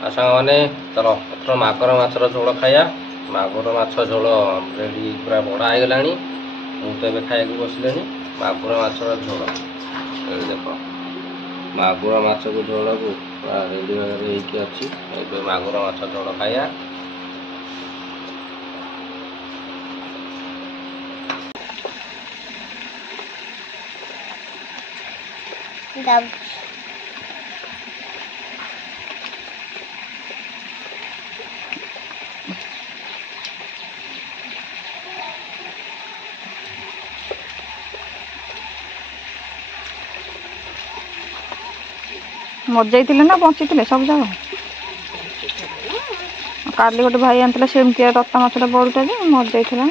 साने चलो एथर मागर माछर झोल खाया। मागुर माछ झोल रेडी पूरा बड़ा हो गला। मुझे खाया बसले मागुर माछर झोल देख मागुर माछ को झोल को पूरा रेडी होगी अच्छी। मागुर माछ झोल खाया। मर ना बची सब जगह काली गोटे भाई आनी सेमती रत्ता माछटा बड़टा मर जाता।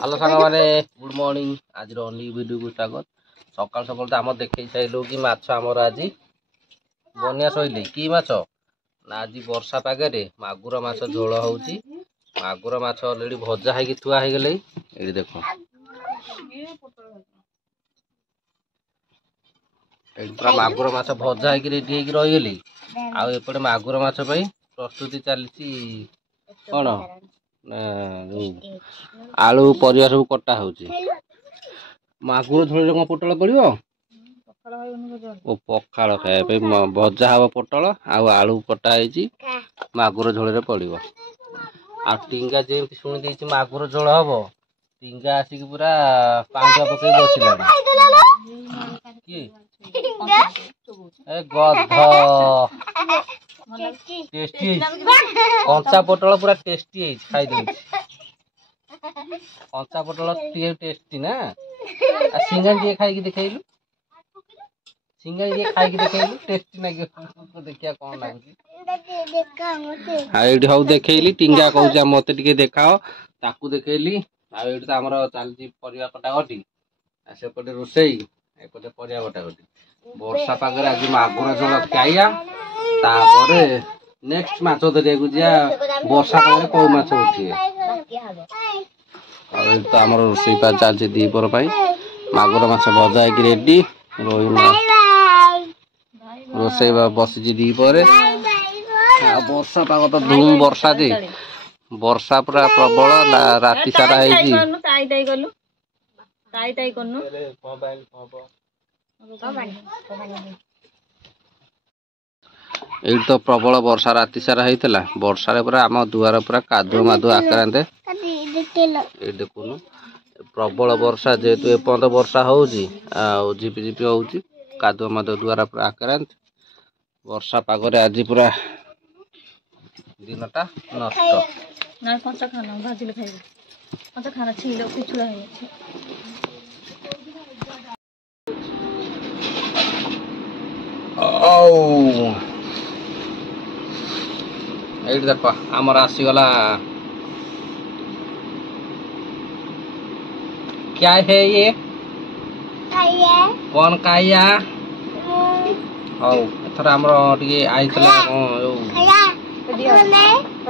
हेलो सांग माने गुड मॉर्निंग। आज न्यू वीडियो को स्वागत। सकाल सकाल तो आम देखे सारू कि माछ आमर आज बनिया शैली कि माछ ना आज वर्षा पागे मागुर माछ झोल होउची। मागुर माछ ऑलरेडी भजा है थुआ हो गले। ये देख पूरा मागुर माछ भजा है रेडी हो रहीगली। आउे मागुर माछ प्रस्तुति चली कौन आलू परिया सब कटा होची। मागुर झोल कौन पोटल पड़ो ओ पखाड़ खाए भजा हम पोटल आलू कटा है मागुर झोल पड़ो। आ टींगा जमी शुणी मागुर झोल हम टींगा आसिक पूरा पांच पकड़ बसला गध टेस्टी कंचा पोटल पूरा टेस्टी खाई कंचा पोटल टेस्टी ना। सिंगाड़ी टे खाई देखलु सिंगाड़ी टे खाई देखलु टेस्टी ना देखिया कौन लगुच। हूँ देखली टींगा कहूँ मत टे देखाओ ताकू देखली। आम चलती परिया कटाकटी सेपटे रोसई एपटे परिया कटाकटी। वर्षा पागे आज मागुर झोल खाइया नेक्स्ट माछ धरिया जा वर्षा पागे कौ माछ उठे। तो आम रोसई चलती दीपर मागुर माछ भजा है रेडी रोही रोसई बसी दीपर। वर्षा पाग तो धूम वर्षा जे वर्षा पूरा प्रबल राति सारा ये तो प्रबल वर्षा राति सारा होता। वर्षा पूरा आम दुआर पूरा कादुआ मादुआ आक्रांत। ये देखुन प्रबल वर्षा जेहेतु एपर्यंत वर्षा होउची झिपि झिपि होउची कादुआ मादुआ दुआर पूरा आक्रांत। वर्षा पागरे आज पूरा दिनटा नष्ट ना कंचा खाना भाजिले खाइबो कंचा खाना छिलो पिछुला है। ये देख आमर आसीगला क्या है ये कौन काया हौ एथर आमर टिके आइतला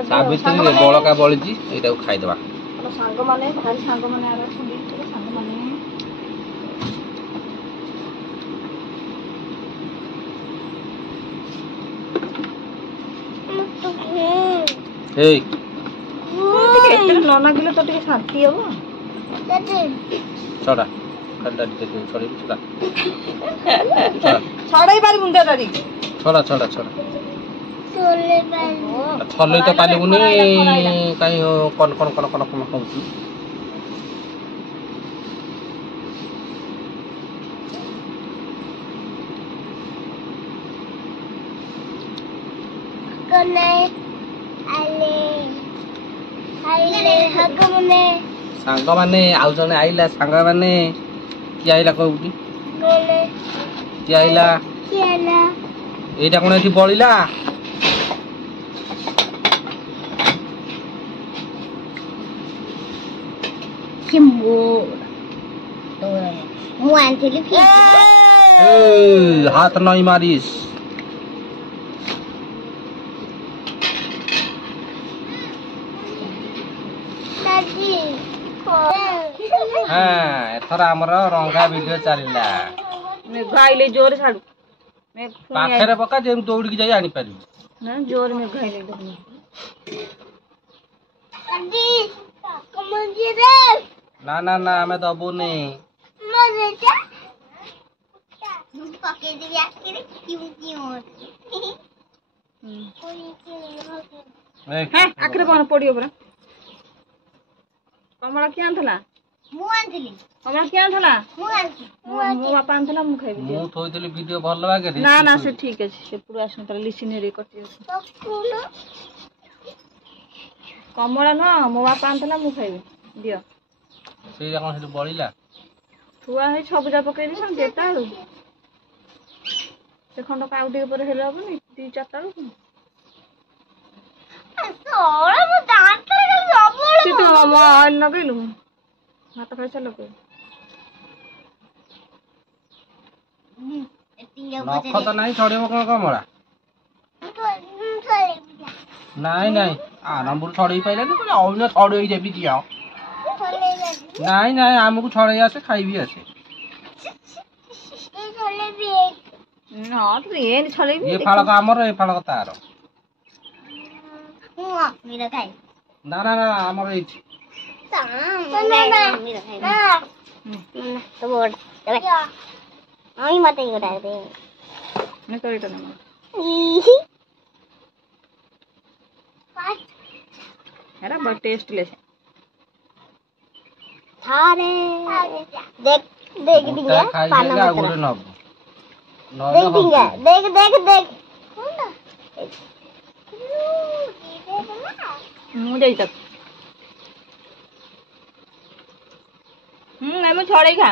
सावित्री रे बड़का बळिची एटा खाइ देबा। सांग माने भारी सांग माने आरा छुंदी सांग माने हे एते न नागिले तो टिके शांति हो छोड़ा खड्डा टिके छोड़ी छोड़ा ଛଡେଇ ପାରିବୁନି ତ ଡରି ଛଡା ଛଡା ଛଡା ଛଲେଇ ତ ପାରିବୁନି କାଇଁ କନ କନ କନ କନ କନ ହଉଛୁ ସାଙ୍ଗ ମାନେ ଆଉ ଜଣେ ଆଇଲା ସାଙ୍ଗ ମାନେ କିଏ ଆଇଲା କହୁଛି କିଏ ଆଇଲା ଏଇଟା କଣ ଏଠି ବଳିଲା हाथ नहीं मारिस हाँ एथर आमर रंगा वीडियो चलला मेघ आइले जोर छाड़ू मेघ पाखरे पका जेम दौड़ी जाई आनी पारी ना जोर मेघ आइले देखनी अंदी कमंजी रे ना ना ना हमें दबो नहीं मरे जा पके दे आके क्यों क्यों हां आखरे कोन पडियो परा कमला किया थला मु आंथली कमला किया थला मु आंथली मो बापा आंथला मु खाइबी मु थोइतली वीडियो भल लागे रे ना ना से ठीक अछि से पूरा सुनतर लिसिन रे कटि कमला न मो बापा आंथला मु खाइबी दियो से जका से बळिला छुआ है सबजा पकई दिसन देता से खंड काउटी ऊपर हेले हबनी 3-4 रो सोळा मु दांत रे सबळ से तो मामा ऑयल लगेलु हाथ खाइ चलो को नख तो नहीं छड़ेबो कोन कमला नहीं नहीं आरंभर छड़े पाइला न औन छड़े जेबी दिया नहीं नहीं हमको छड़े आसे खाइबी आसे ना तो ये नहीं छले ये फालक हमर ए फालक तार मेरा खाई ना ना ना हमर ए तो बोल आई मत ही उड़ा दे मैं तो इतना ना हेरा बड़ टेस्ट ले थारे देख देख दिया पाना मत देख दिया देख देख देख मुझे तक मैं छोड़े खा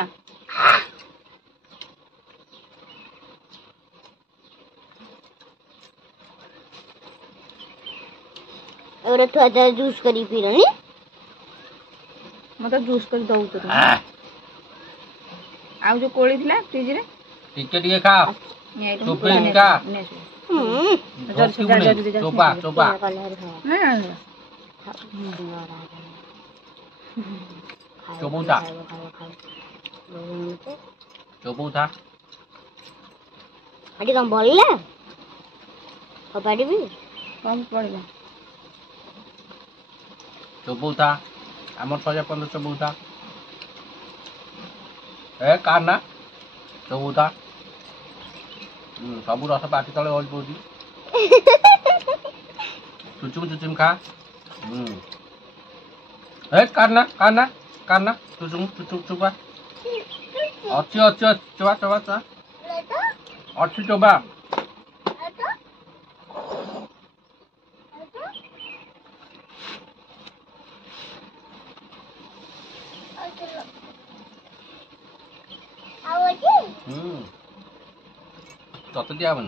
और थोड़ा जूस करी पी रही मतलब जूस कर दऊ तो आ जो कोली थिला फ्रिज रे टिके खा चुपे का चोपा चोपा चोपा चोपा अड़ी कम बोलिला कबाड़ी भी कम पड़ला चोपा आमर 1500 चोपा ए काना चोपा सब रस पाटी तले हल पड़ी चुचुम खा ए काना काना काना चुचुम चुपा अच्छी अच्छी चोबा चोबा चोबा अच्छी चोबा तत दिया बन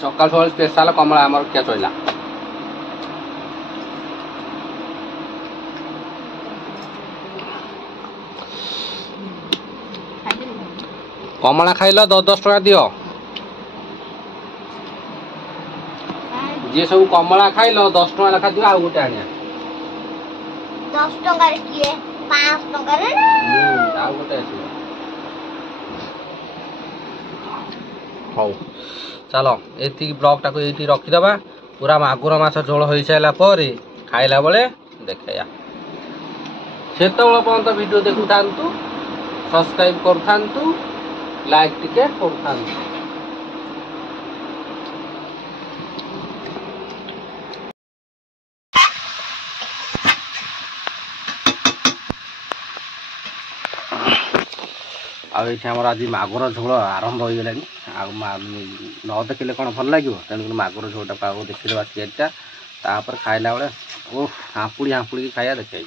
सकाल सकाल स्पेशल कमला आमर क्या चला कमला खाइल 10 टका दियो जे सब कमला खाइल 10 टका लेखा दियो आ गोटे आनिया 10 टका रे किए 5 टका रे आ गोटे आसी हौ चलो ये ब्लॉग टाक ये रखीदबा पूरा मागुर माछ झोल हो सारा पर खाइला बेले देखा से पर्यंत वीडियो देखु था सब्सक्राइब करूँ लाइक टिके करूँ। आमर आज मागुर झोल आरंभ हो गला न देखिले कौन भल लगे तेणुक मागुर झोलटा पाग देखीदा तरीटा खाइला बेले ओ हाँपुड़ी हाँपुड़ी खाया देखिए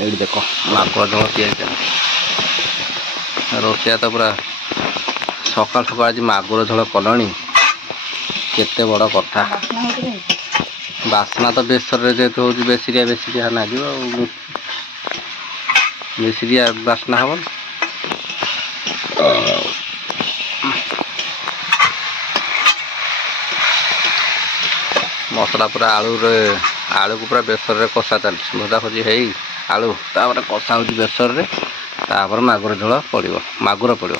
ये देख मागुर झोल पीछे रोषिया तो पूरा सकाल सकाल आज मागुर झोल कलनी केते बड़ कथा बास्ना तो बेसर जेहेतु हूँ बेसरिया बेसरिया लगे बेसरिया बास्ना हम मसला पूरा आलू को पूरा बेसर रे कषा चलती भजा भजी है आलू तापर कषा हो बेसर रे तापर मागुर झोल पड़ो मागुर पड़ो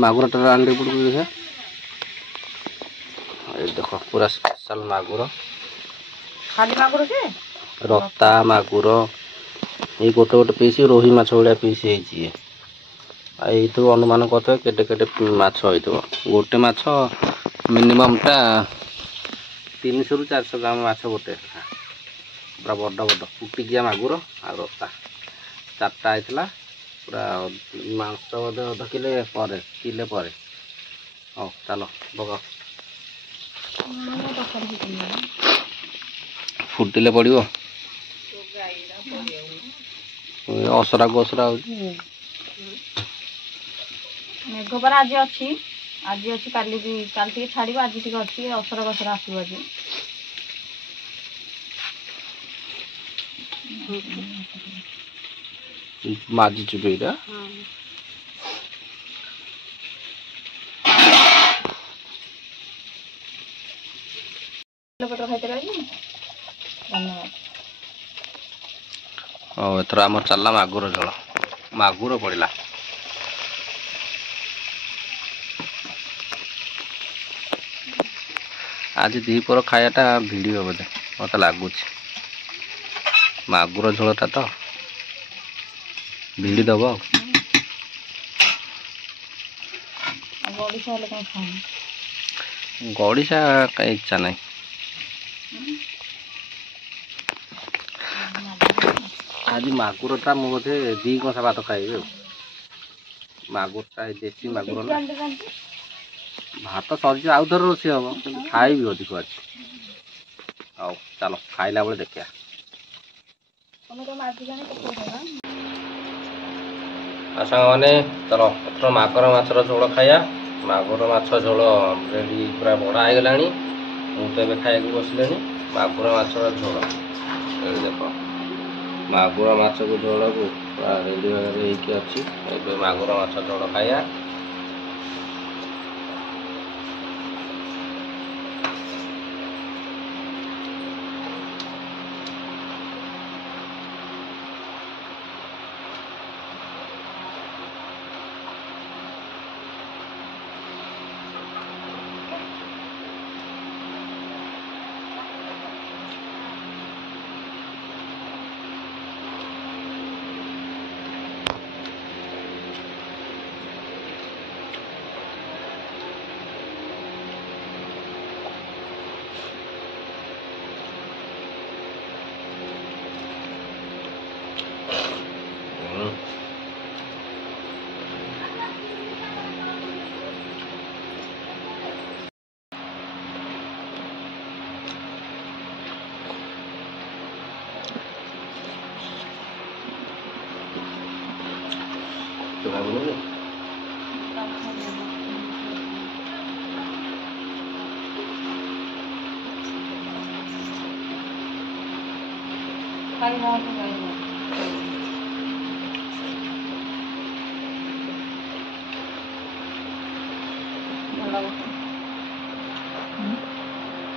मागुर टांडे पड़ देखा देख पूरा स्पेशल मागुर खाली मागुर के रक्ता मागुर ये गोटे गोटे पीस रोही माछ भाया पीस हो अनुमान करते केटे केटे माछ हो गोटे माछ मिनिमम टा 300 ରୁ 400 ग्राम माछ गोटे पूरा बड़ बड़ फुटिकिया मागुर आ रक्ता 4टा होता पूरा मांस बोधे अध किले पर हाँ चलो बग फुटिले पड़ो असरा को असरा हो मेघ पर आज अच्छी काली छाड़ आज टी अच्छी असरा कसरा आसो आज माजी चुपेटा एथर आम चलला मागुर झोल मागुर पड़ा आज दीपर खायाटा भिड़ बोधे मत लगुच मागुर झोलटा तो भिड़ दब गड़िशा कहीं इच्छा नहीं आज मागुरटा मुझे 2 कसा भात खाइबे मागुरटा देसी मागुर ना भात सरी आउ थर रोषे हम खाइबी अधिक आज आओ चलो खाइला बेले देखिया सांग मैंने चलो एथर मागुर माछर झोल खाया मागुर माछ झोल रेडी पूरा बड़ा हो गला मुझे खाया बसले मागुर माछर झोल देख मागुर माछ को झोल को पूरा रेडी होगी अच्छी मागुर माछ झोल खाया ଭଲ